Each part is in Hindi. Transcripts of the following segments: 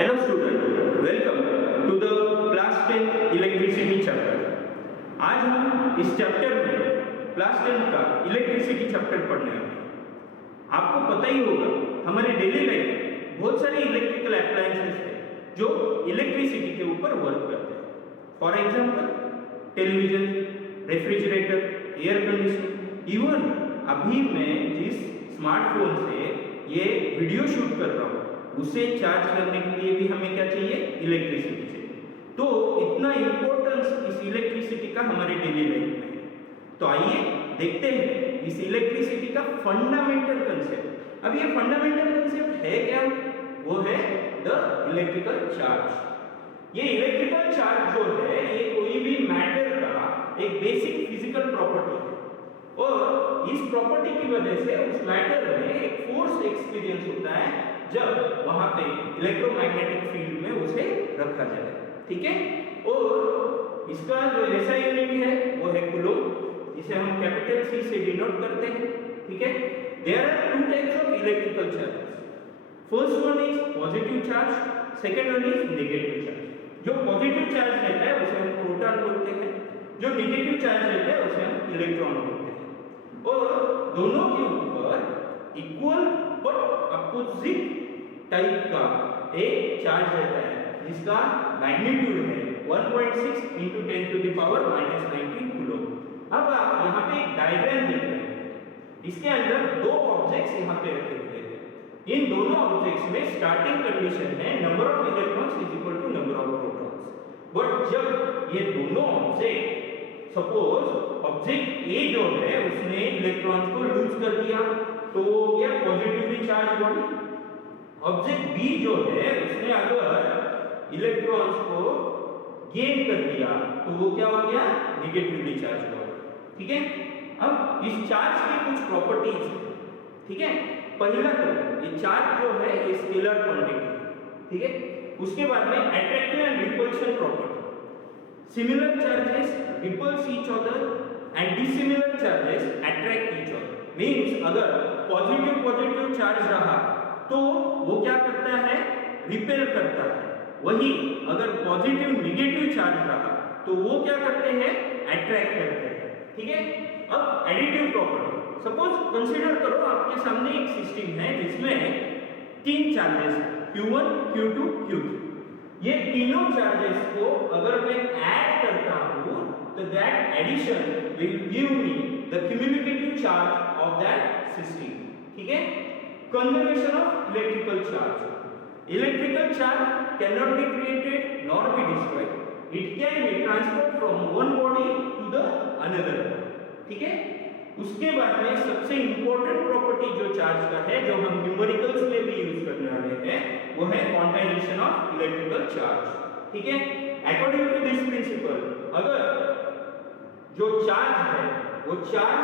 Hello student, welcome to the class 10 electricity chapter. आज हम इस चैप्टर में क्लास 10 का इलेक्ट्रिसिटी चैप्टर पढ़ने वाले हैं। आपको पता ही होगा हमारे डेली लाइफ में बहुत सारे इलेक्ट्रिकल अप्लायंसेस हैं जो इलेक्ट्रिसिटी के ऊपर वर्क करते हैं। For example television, refrigerator, air conditioner. Even अभी मैं जिस स्मार्टफोन से ये वीडियो शूट कर रहा हूँ उसे चार्ज करने के लिए भी हमें क्या चाहिए? इलेक्ट्रिसिटी चाहिए। तो इतना इम्पोर्टेंस इस इलेक्ट्रिसिटी का हमारे डेली लाइफ में है। तो आइए देखते हैं इस इलेक्ट्रिसिटी का फंडामेंटल कंसेप्ट। अब ये फंडामेंटल कंसेप्ट है क्या? वो है द इलेक्ट्रिकल चार्ज। ये इलेक्ट्रिकल चार्ज जो है ये कोई भी मैटर का एक बेसिक फिजिकल प्रॉपर्टी है और इस प्रॉपर्टी की वजह से उस मैटर में एक फोर्स एक्सपीरियंस होता है जब वहां पे इलेक्ट्रोमैग्नेटिक फील्ड में उसे रखा जाए। ठीक है। और इसका जो ऐसा यूनिट है वो है कूलम्ब, जिसे हम कैपिटल सी से डिनोट करते हैं। ठीक है। There are two types of electrical charges. First one is positive charge, second one is negative charge. जो पॉजिटिव चार्ज रहता है उसे हम प्रोटॉन बोलते हैं, जो नेगेटिव चार्ज रहता है उसे हम इलेक्ट्रॉन बोलते हैं। और दोनों के ऊपर इक्वल बट अपोजिट टाइप का एक चार्ज रहता है जिसका मैग्नीट्यूड है 1.6 × 10⁻⁻19 कूलम्ब। अब आप यहाँ पे एक डायग्राम देख रहे हैं। इसके अंदर दो ऑब्जेक्ट्स यहाँ पे रखे हुए हैं। इन दोनों ऑब्जेक्ट्स में स्टार्टिंग कंडीशन है number of electrons is equal to number of protons. But जब ये दोनों ऑब्जेक्ट, सपोज ऑब्जेक्ट ए जो है उसने इलेक्ट्रॉन्स को लूज कर दिया तो वो हो गया positively charge body. Object B जो है उसने अगर इलेक्ट्रॉन्स को गेन कर दिया तो वो क्या हो गया? Negatively charge body. ठीक है। अब इस चार्ज की कुछ प्रॉपर्टीज है। ठीक है। पहला तो ये चार्ज जो है ये स्केलर क्वांटिटी है। ठीक है। उसके बाद में attractive and repulsion property. Similar charges repels each other and dissimilar charges attract each other. Means अगर पॉजिटिव चार्ज रहा तो वो क्या करता है? रिपेल करता है। वही अगर पॉजिटिव नेगेटिव चार्ज रहा तो वो क्या करते हैं? अट्रैक्ट करते हैं। ठीक है। अब एडिटिव प्रॉपर्टी। सपोज कंसीडर करो आपके सामने एक सिस्टम है जिसमें तीन चार्जेस हैं Q1, Q2, Q3। ये तीनों चार्जेस को अगर मैं ऐड करता हूं तो that addition will give me the cumulative charge of that system. ठीक है। Conservation of electrical charge. Electrical charge cannot be created nor be destroyed. It can be transferred from one body to the another body. ठीक है। उसके बाद में सबसे इंपॉर्टेंट प्रॉपर्टी जो चार्ज का है, जो हम न्यूमेरिकल्स में भी यूज करने वाले हैं, वो है क्वांटाइजेशन ऑफ इलेक्ट्रिकल चार्ज। ठीक है। अकॉर्डिंग टू दिस प्रिंसिपल, अगर जो चार्ज है वो चार्ज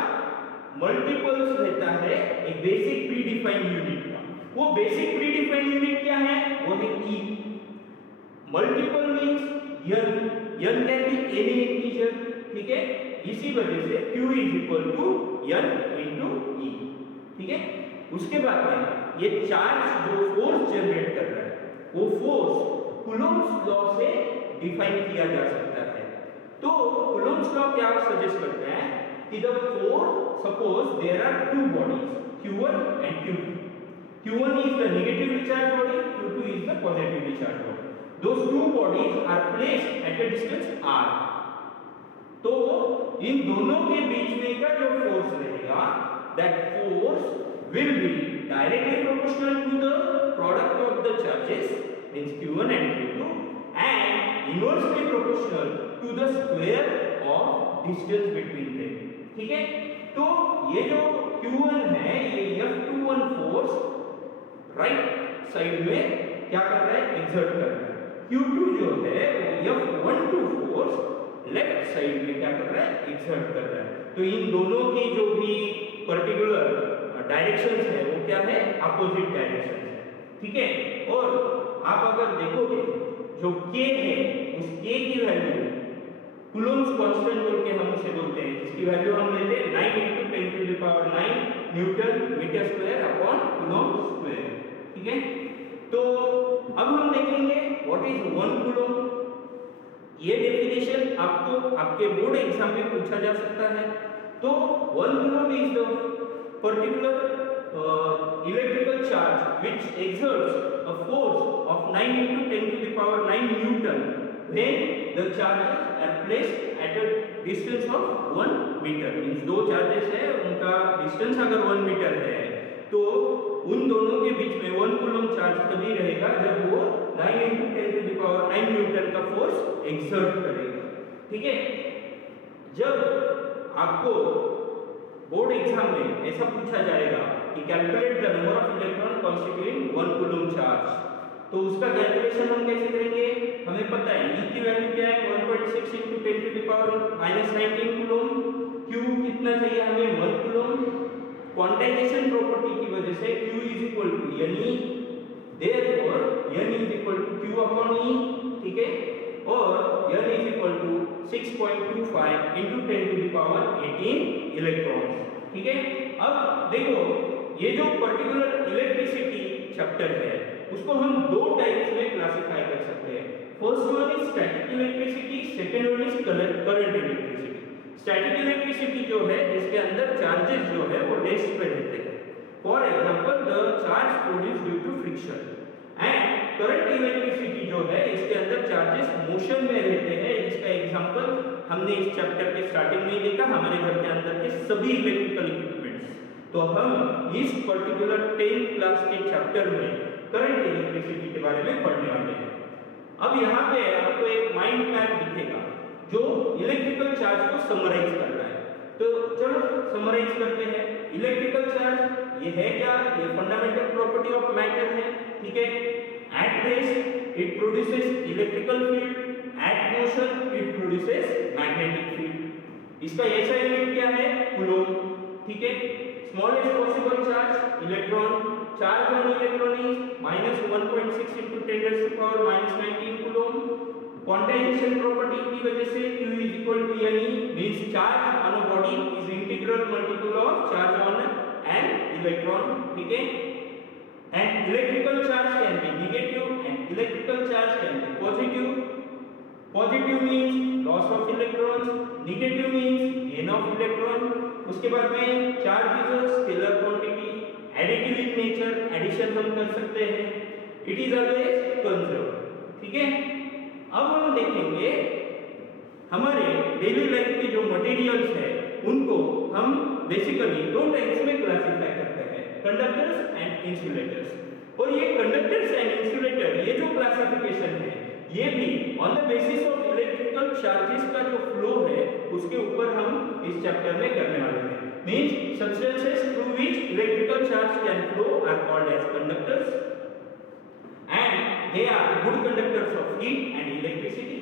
मल्टीपल्स रहता है एक बेसिक प्री डिफाइंड यूनिट का। वो बेसिक प्री डिफाइंड यूनिट क्या है? वो है E। Multiple means n can be any integer. ठीक है। इसी वजह से Q is equal to n into E। ठीक है। उसके बाद में ये चार्ज जो फोर्स जनरेट कर रहा है वो फोर्स कूलम्ब्स लॉ से डिफाइन किया जा सकता है। तो कूलम्ब्स लॉ क्या सजेस्ट करता है कि the force, suppose there are two bodies Q1 and Q2। Q1 is the negatively charged body, Q2 is the positively charged body. Those two bodies are placed at a distance r. तो इन दोनों के बीच में का जो फोर्स रहेगा, that force will be directly proportional to the product of the charges, means Q1 and Q2, and inversely proportional to the square of distance between them. ठीक है। तो ये जो Q1 है ये F21 फोर्स राइट साइड में क्या कर रहा है? एग्जर्ट कर रहा है। Q2 जो है वो F12 फोर्स लेफ्ट साइड में क्या कर रहा है? एग्जर्ट कर रहा है। तो इन दोनों की जो भी पर्टिकुलर डायरेक्शंस है वो क्या है? अपोजिट डायरेक्शंस है। ठीक है। और आप अगर देखोगे जो K है उस K की वैल्यू कूलम्ब्स कांस्टेंट बोल के हम उसे बोलते हैं, जिसकी वैल्यू हम लेते हैं 9 × 10⁻⁹ newton metre square upon coulomb square. ठीक है। तो अब हम देखेंगे 1 कूलम। ये डेफिनेशन आपको आपके बोर्ड एग्जाम में पूछा जा सकता है। तो 1 coulomb is the particular electrical charge which exerts a force of 9 into 10 to the power 9 Newton when the charges are placed at a distance of 1 meter। Means दो चार्जेस है, उनका डिस्टेंस अगर 1 मीटर है तो उन दोनों के बीच में 1 कूलम चार्ज तभी रहेगा जब वो 9 into 10 to the power 9 Newton का फोर्स एक्सर्ट करेगा। ठीक है, जब आपको बोर्ड एग्जाम में ऐसा पूछा जाएगा कि calculate the number of electron constituting 1 coulomb charge, तो उसका कैलकुलेशन हम कैसे करेंगे? हमें पता है E की वैल्यू क्या है, 1.6 into 10 to the power -19 coulomb. Q कितना चाहिए हमें? 1 कूलम। क्वांटाइजेशन प्रॉपर्टी की वजह से Q is equal to Ne, therefore N is equal to Q upon E। ठीक है, और N is equal to 6.25 into 10 to the power 18 electrons. ठीक है, अब देखो ये जो पर्टिकुलर इलेक्ट्रिसिटी चैप्टर है उसको हम दो टाइप्स में क्लासिफाई कर सकते हैं। First one is static electricity, second one is current electricity. Static electricity जो है इसके अंदर चार्जेस जो है वो रेस्ट पे रहते हैं। For example the charge produce due to friction. And current electricity जो है इसके अंदर चार्जेस मोशन में रहते हैं। इसका एग्जांपल हमने इस चैप्टर के स्टार्टिंग में देखा, हमारे घर के अंदर के सभी इलेक्ट्रिकल इक्विपमेंट्स। तो हम इस पर्टिकुलर 10th क्लास के चैप्टर में करंट इलेक्ट्रिसिटी के बारे में पढ़ने वाले हैं। अब यहाँ पे आपको एक माइंड मैप दिखेगा जो इलेक्ट्रिकल चार्ज को समराइज कर रहा है। तो चलो समराइज करते हैं। इलेक्ट्रिकल चार्ज ये है क्या? ये फंडामेंटल प्रॉपर्टी ऑफ मैटर है। ठीक है, at rest it produces electrical field, at motion it produces magnetic field. इसका ऐसा यूनिट क्या है? कूलम। ठीक है, smallest possible charge electron, charge on electron is -1.6 into 10 raised to power -19 coulomb. Quantization property की वजह से Q is equal to Ne, means charge on a body is integral multiple of charge on an electron। ठीक है, and electrical charge can be negative and electrical charge can be positive। Positive means loss of electrons, negative means gain of electron. उसके बाद में charge is a scalar quantity, additive in nature, addition हम कर सकते हैं, इट इज ऑलवेज कंजर्व। ठीक है, अब हम देखेंगे हमारे डेली लाइफ के जो मटेरियल्स है उनको हम बेसिकली दो टाइप्स में क्लासिफाई करते हैं, कंडक्टर्स एंड इंसुलेटर्स। और ये कंडक्टर्स एंड इंसुलेटर ये जो क्लासिफिकेशन है ये भी on the basis of electrical charges का जो फ्लो है उसके ऊपर हम इस चैप्टर में करने वाले हैं। Means substances through which electrical charge can flow are called as conductors and they are good conductors of heat and electricity.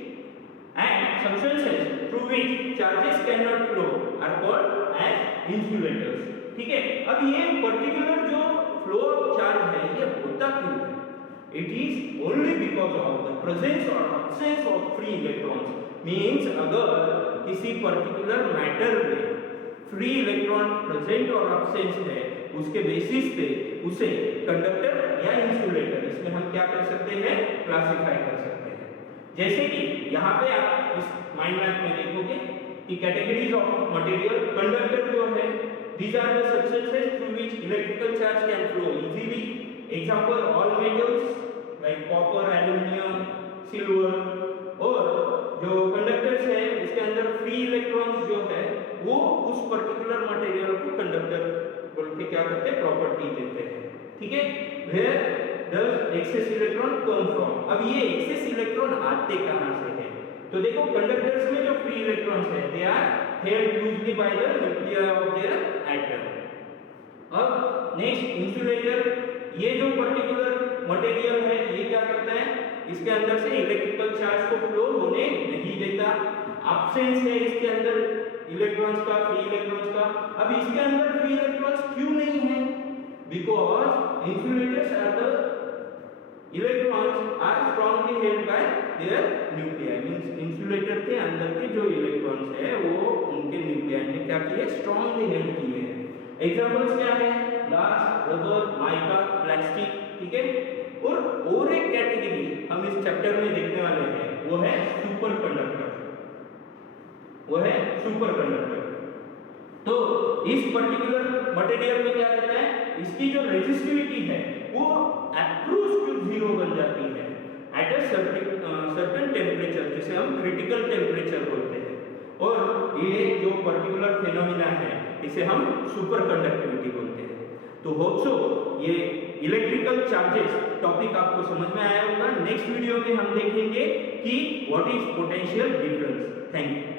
And substances through which charges can not flow are called as insulators. ठीक है, अब ये पर्टिकुलर जो फ्लो ऑफ चार्ज है ये होता क्यों है? It is only because of the presence or absence of free electrons। Means अगर किसी पर्टिकुलर मैटर में फ्री इलेक्ट्रॉन प्रेजेंट और absence है उसके बेसिस पे उसे कंडक्टर या इंसुलेटर इसमें हम क्या कर सकते हैं? क्लासिफाई कर सकते हैं। जैसे कि यहाँ पे आप इस माइंड मैप में देखोगे कि कैटेगरीज ऑफ मटेरियल, कंडक्टर जो है these are the substances through which electrical charge can flow easily। Example all metals like copper, aluminium, silver। और जो कंडक्टर्स है उसके अंदर फ्री इलेक्ट्रॉन्स जो है वो उस पर्टिकुलर मटेरियल को कंडक्टर बोल के क्या करते हैं? प्रॉपर्टी देते हैं। ठीक है, where does excess electron come from? अब ये excess electron आते कहाँ से है? तो देखो कंडक्टर्स में जो फ्री इलेक्ट्रॉन्स है they are held loosely by the nuclei of their atom। अब नेक्स्ट इंसुलेटर, ये जो पर्टिकुलर मटेरियल है ये क्या करता है? इसके अंदर से इलेक्ट्रिकल चार्ज को फ्लो होने नहीं देता। एब्सेंस है इसके अंदर इलेक्ट्रॉन्स का, फ्री इलेक्ट्रॉन्स का। अब इसके अंदर फ्री इलेक्ट्रॉन्स क्यों नहीं है? Because insulators are the electrons are strongly held by their nuclei. Means insulator के अंदर के जो इलेक्ट्रॉन्स है वो उनके न्यूक्लियाई ने क्या किए? स्ट्रांगली हेल्ड किए हैं। एग्जांपल्स क्या है? Glass, rubber, mica, plastic. ठीक है, और एक कैटेगरी हम इस चैप्टर में देखने सुपर कंडक्टर। तो इस पर्टिकुलर मटेरियल में क्या रहता है, इसकी जो रेजिस्टिविटी है वो अप्रोच टू जीरो बन जाती है एट अ सर्टेन टेम्परेचर, जिसे हम क्रिटिकल टेम्परेचर बोलते हैं। और ये जो पर्टिकुलर फेनोमेना है इसे हम सुपर कंडक्टिविटी बोलते हैं। तो होप सो ये इलेक्ट्रिकल चार्जेस टॉपिक आपको समझ में आया होगा। नेक्स्ट वीडियो में हम देखेंगे कि what is potential difference. Thank you.